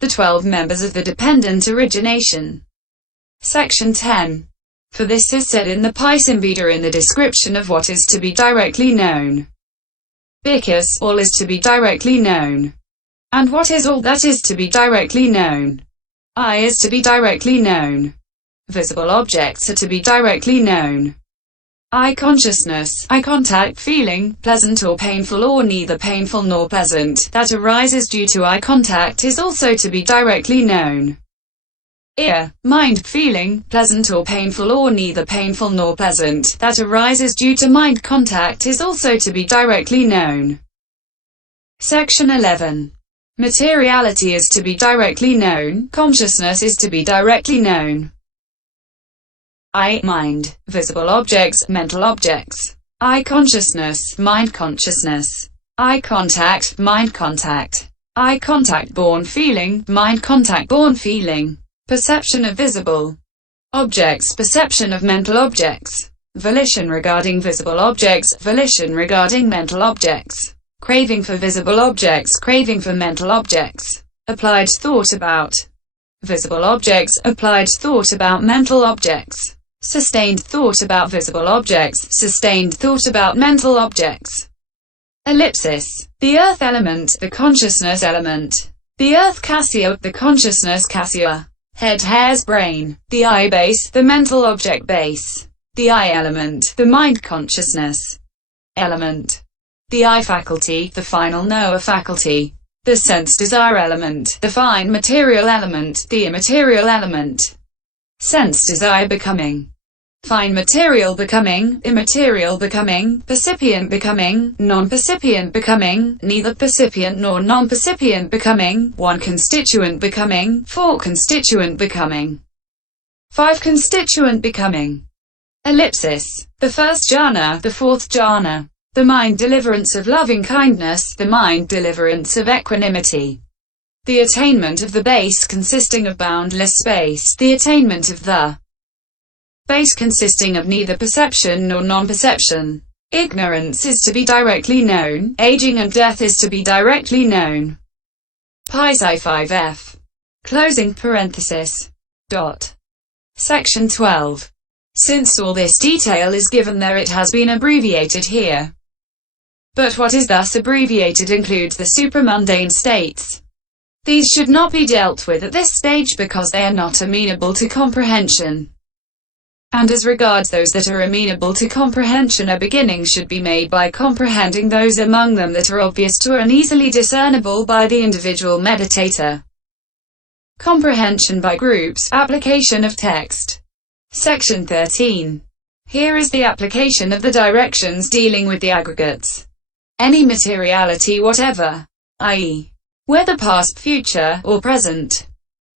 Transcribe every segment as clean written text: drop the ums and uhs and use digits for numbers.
The 12 members of the dependent origination. Section 10. For this is said in the Paþisambhida in the description of what is to be directly known. Bhikkhus, all is to be directly known. And what is all that is to be directly known? I is to be directly known. Visible objects are to be directly known. Eye consciousness, eye contact feeling, pleasant or painful or neither painful nor pleasant, that arises due to eye contact is also to be directly known. Ear, mind feeling, pleasant or painful or neither painful nor pleasant, that arises due to mind contact is also to be directly known. Section 11. Materiality is to be directly known, consciousness is to be directly known. Eye, mind, visible objects, mental objects. Eye consciousness, mind consciousness. Eye contact, mind contact. Eye contact born feeling, mind contact born feeling. Perception of visible objects, perception of mental objects. Volition regarding visible objects, volition regarding mental objects. Craving for visible objects, craving for mental objects. Applied thought about visible objects, applied thought about mental objects. Sustained thought about visible objects, sustained thought about mental objects. Ellipsis. The earth element, the consciousness element. The earth cassia, the consciousness cassia. Head, hairs, brain. The eye base, the mental object base. The eye element, the mind consciousness element. The eye faculty, the final knower faculty. The sense desire element, the fine material element, the immaterial element. Sense desire becoming. Fine material becoming, immaterial becoming, percipient becoming, non-percipient becoming, neither percipient nor non-percipient becoming, one constituent becoming, four constituent becoming, five constituent becoming. Ellipsis. The first jhana, the fourth jhana. The mind deliverance of loving kindness, the mind deliverance of equanimity. The attainment of the base consisting of boundless space, the attainment of the base consisting of neither perception nor non-perception. Ignorance is to be directly known, aging and death is to be directly known. Pi 5f. Closing parenthesis. Dot. Section 12. Since all this detail is given there, it has been abbreviated here. But what is thus abbreviated includes the supramundane states. These should not be dealt with at this stage because they are not amenable to comprehension. And as regards those that are amenable to comprehension, a beginning should be made by comprehending those among them that are obvious to and easily discernible by the individual meditator. Comprehension by groups, application of text. Section 13. Here is the application of the directions dealing with the aggregates. Any materiality whatever, i.e., whether past, future, or present,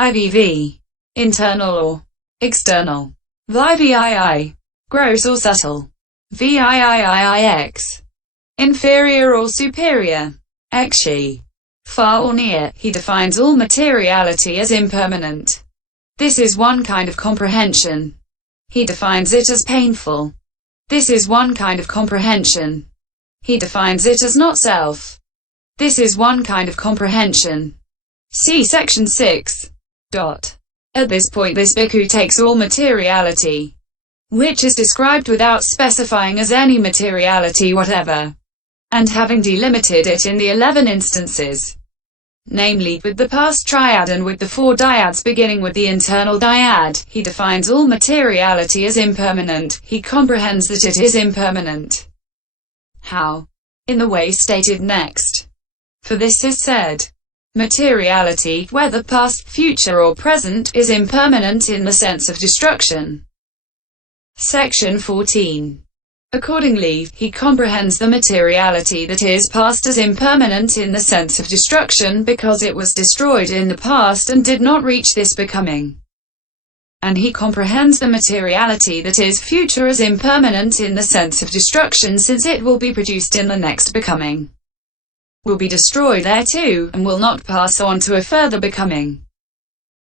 IVV, internal or external, VIVII, gross or subtle, VIIIIX, inferior or superior, XI, far or near, he defines all materiality as impermanent. This is one kind of comprehension. He defines it as painful. This is one kind of comprehension. He defines it as not self. This is one kind of comprehension. See section 6. Dot. At this point this bhikkhu takes all materiality, which is described without specifying as any materiality whatever, and having delimited it in the 11 instances, namely, with the past triad and with the 4 dyads beginning with the internal dyad, he defines all materiality as impermanent, he comprehends that it is impermanent. How? In the way stated next. For this is said, materiality, whether past, future or present, is impermanent in the sense of destruction. Section 14. Accordingly, he comprehends the materiality that is past as impermanent in the sense of destruction because it was destroyed in the past and did not reach this becoming. And he comprehends the materiality that is future as impermanent in the sense of destruction since it will be produced in the next becoming, will be destroyed there too, and will not pass on to a further becoming.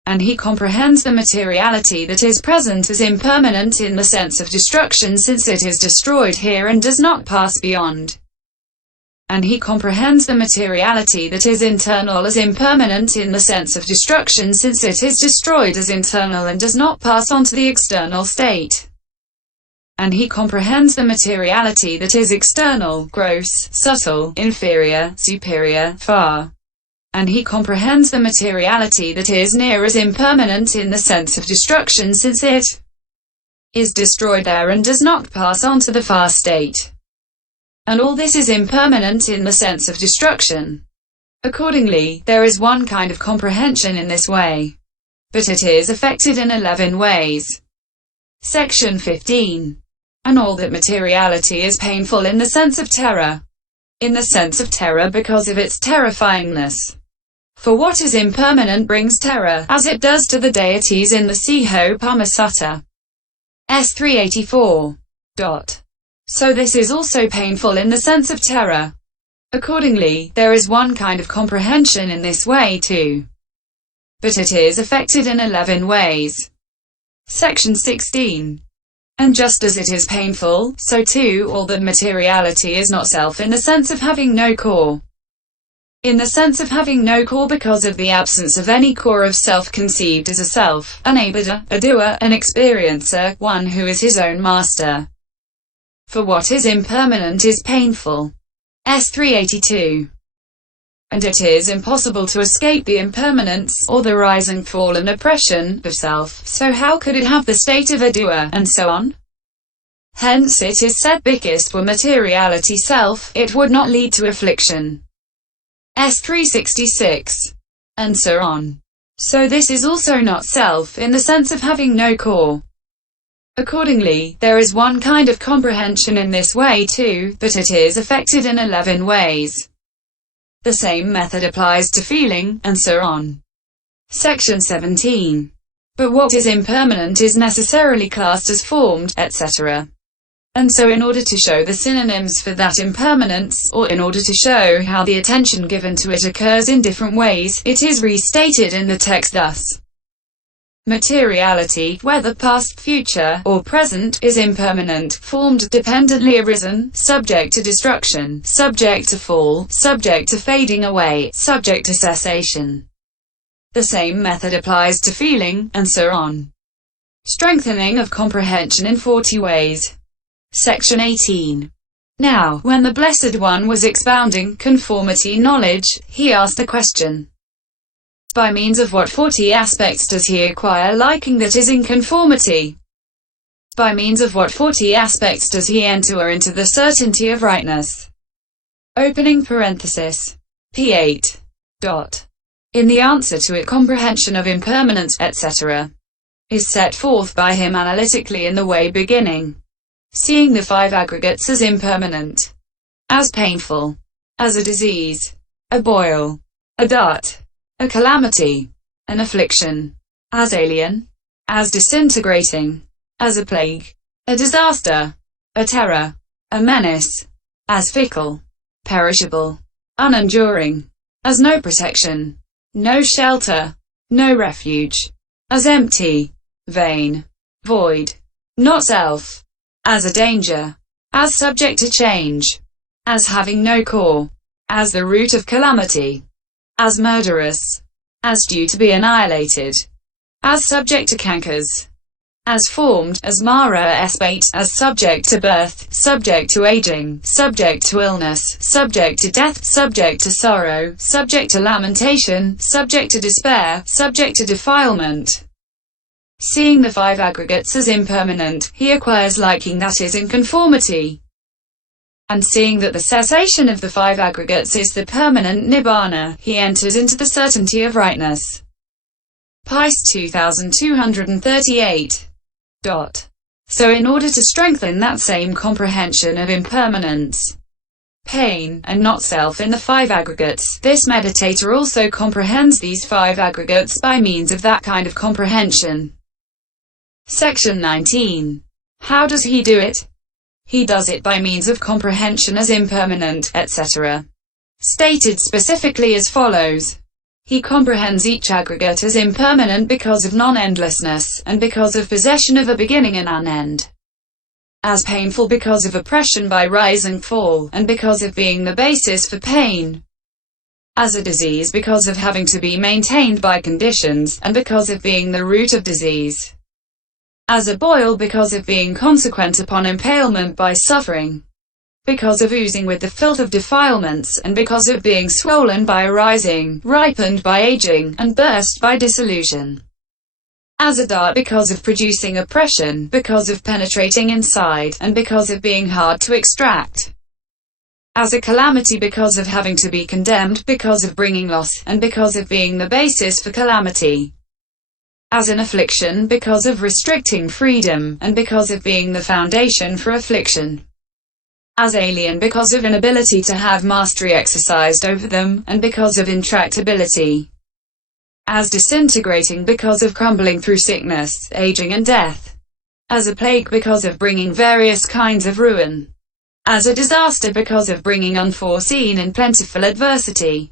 And he comprehends the materiality that is present as impermanent in the sense of destruction since it is destroyed here and does not pass beyond. and he comprehends the materiality that is internal as impermanent in the sense of destruction, since it is destroyed as internal and does not pass on to the external state. And he comprehends the materiality that is external, gross, subtle, inferior, superior, far. And he comprehends the materiality that is near as impermanent in the sense of destruction, since it is destroyed there and does not pass on to the far state. And all this is impermanent in the sense of destruction. Accordingly, there is one kind of comprehension in this way, but it is affected in 11 ways. Section 15. And all that materiality is painful in the sense of terror. In the sense of terror because of its terrifyingness. For what is impermanent brings terror, as it does to the deities in the Siho-Pama Sutta. S384. So this is also painful in the sense of terror. Accordingly, there is one kind of comprehension in this way too, but it is affected in 11 ways. Section 16. And just as it is painful, so too all that materiality is not self in the sense of having no core. In the sense of having no core because of the absence of any core of self conceived as a self, an abhidha, a doer, an experiencer, one who is his own master. For what is impermanent is painful. S382. And it is impossible to escape the impermanence, or the rise and fall and oppression, of self, so how could it have the state of a doer, and so on? Hence it is said, Bhikkhus, were materiality self, it would not lead to affliction. S366. And so on. So this is also not self, in the sense of having no core. Accordingly, there is one kind of comprehension in this way too, but it is affected in 11 ways. The same method applies to feeling, and so on. Section 17. But what is impermanent is necessarily classed as formed, etc. And so in order to show the synonyms for that impermanence, or in order to show how the attention given to it occurs in different ways, it is restated in the text thus. Materiality, whether past, future, or present, is impermanent, formed, dependently arisen, subject to destruction, subject to fall, subject to fading away, subject to cessation. The same method applies to feeling, and so on. Strengthening of comprehension in 40 ways. Section 18. Now, when the Blessed One was expounding conformity knowledge, he asked a question. By means of what 40 aspects does he acquire liking that is in conformity? By means of what 40 aspects does he enter into the certainty of rightness? Opening parenthesis. P8. In the answer to it, comprehension of impermanence, etc., is set forth by him analytically in the way beginning. Seeing the 5 aggregates as impermanent, as painful, as a disease, a boil, a dart, a calamity, an affliction, as alien, as disintegrating, as a plague, a disaster, a terror, a menace, as fickle, perishable, unenduring, as no protection, no shelter, no refuge, as empty, vain, void, not self, as a danger, as subject to change, as having no core, as the root of calamity, as murderous, as due to be annihilated, as subject to cankers, as formed, as Mara S8, as subject to birth, subject to aging, subject to illness, subject to death, subject to sorrow, subject to lamentation, subject to despair, subject to defilement. Seeing the 5 aggregates as impermanent, he acquires liking that is in conformity. And seeing that the cessation of the 5 aggregates is the permanent nibbana, he enters into the certainty of rightness. Pis 2238. So in order to strengthen that same comprehension of impermanence, pain, and not self in the 5 aggregates, this meditator also comprehends these 5 aggregates by means of that kind of comprehension. Section 19. How does he do it? He does it by means of comprehension as impermanent, etc. Stated specifically as follows. He comprehends each aggregate as impermanent because of non-endlessness, and because of possession of a beginning and an end. as painful because of oppression by rise and fall, and because of being the basis for pain, as a disease because of having to be maintained by conditions, and because of being the root of disease, as a boil because of being consequent upon impalement by suffering, because of oozing with the filth of defilements, and because of being swollen by arising, ripened by aging, and burst by dissolution, as a dart because of producing oppression, because of penetrating inside, and because of being hard to extract, as a calamity because of having to be condemned, because of bringing loss, and because of being the basis for calamity, as an affliction because of restricting freedom, and because of being the foundation for affliction, as alien because of inability to have mastery exercised over them, and because of intractability, as disintegrating because of crumbling through sickness, aging and death, as a plague because of bringing various kinds of ruin, as a disaster because of bringing unforeseen and plentiful adversity,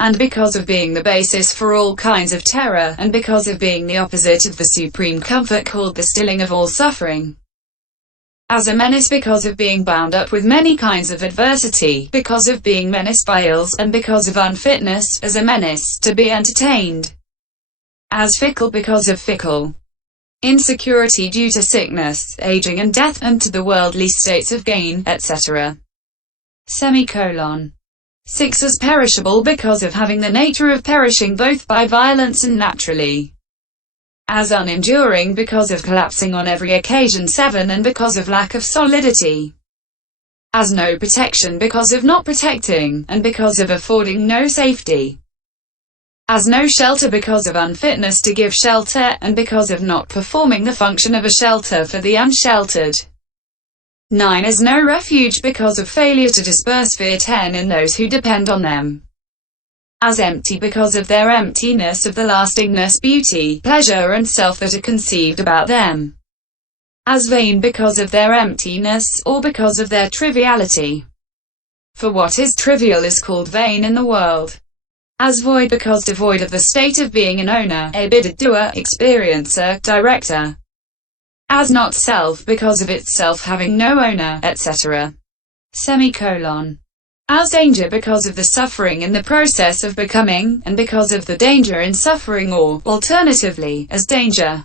and because of being the basis for all kinds of terror, and because of being the opposite of the supreme comfort called the stilling of all suffering, as a menace because of being bound up with many kinds of adversity, because of being menaced by ills, and because of unfitness, as a menace, to be entertained, as fickle because of fickle insecurity due to sickness, aging and death, and to the worldly states of gain, etc. 6. As perishable because of having the nature of perishing both by violence and naturally, as unenduring because of collapsing on every occasion. 7. And because of lack of solidity, as no protection because of not protecting, and because of affording no safety, as no shelter because of unfitness to give shelter, and because of not performing the function of a shelter for the unsheltered. 9. As no refuge because of failure to disperse fear. 10. In those who depend on them, as empty because of their emptiness of the lastingness, beauty, pleasure and self that are conceived about them, as vain because of their emptiness, or because of their triviality. For what is trivial is called vain in the world. As void because devoid of the state of being an owner, a bidder, doer, experiencer, director. As not self because of itself having no owner, etc. As danger because of the suffering in the process of becoming, and because of the danger in suffering, or, alternatively, as danger.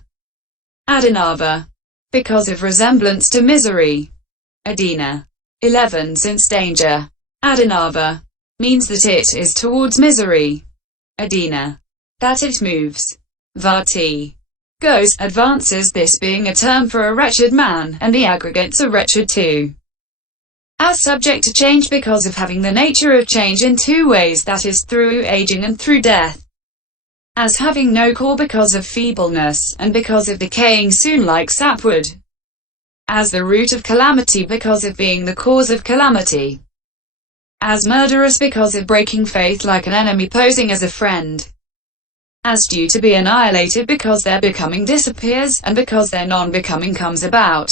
Adinava because of resemblance to misery. Adina. 11. Since danger, Adinava, means that it is towards misery. Adina, that it moves. Vati, goes, advances, this being a term for a wretched man, and the aggregates are wretched too. As subject to change because of having the nature of change in two ways, that is, through aging and through death. As having no core because of feebleness, and because of decaying soon like sapwood. As the root of calamity because of being the cause of calamity. As murderous because of breaking faith like an enemy posing as a friend. As due to be annihilated because their becoming disappears, and because their non-becoming comes about.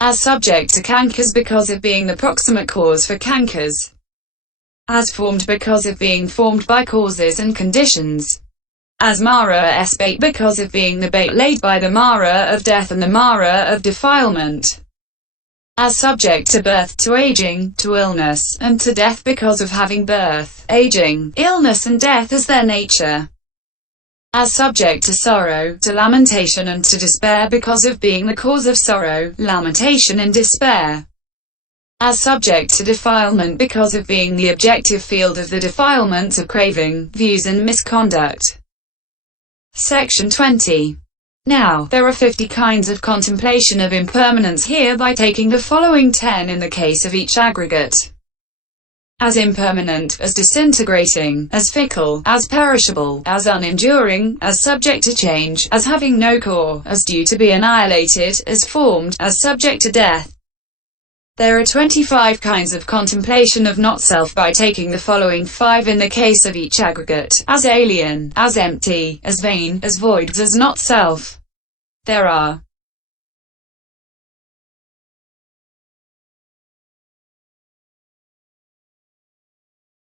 As subject to cankers because of being the proximate cause for cankers. As formed because of being formed by causes and conditions. As Mara es bait because of being the bait laid by the Mara of death and the Mara of defilement. As subject to birth, to aging, to illness, and to death because of having birth, aging, illness and death as their nature. As subject to sorrow, to lamentation and to despair because of being the cause of sorrow, lamentation and despair. As subject to defilement because of being the objective field of the defilements of craving, views and misconduct. Section 20. Now, there are 50 kinds of contemplation of impermanence here by taking the following 10 in the case of each aggregate. As impermanent, as disintegrating, as fickle, as perishable, as unenduring, as subject to change, as having no core, as due to be annihilated, as formed, as subject to death. There are 25 kinds of contemplation of not-self by taking the following 5 in the case of each aggregate, as alien, as empty, as vain, as void, as not-self. There are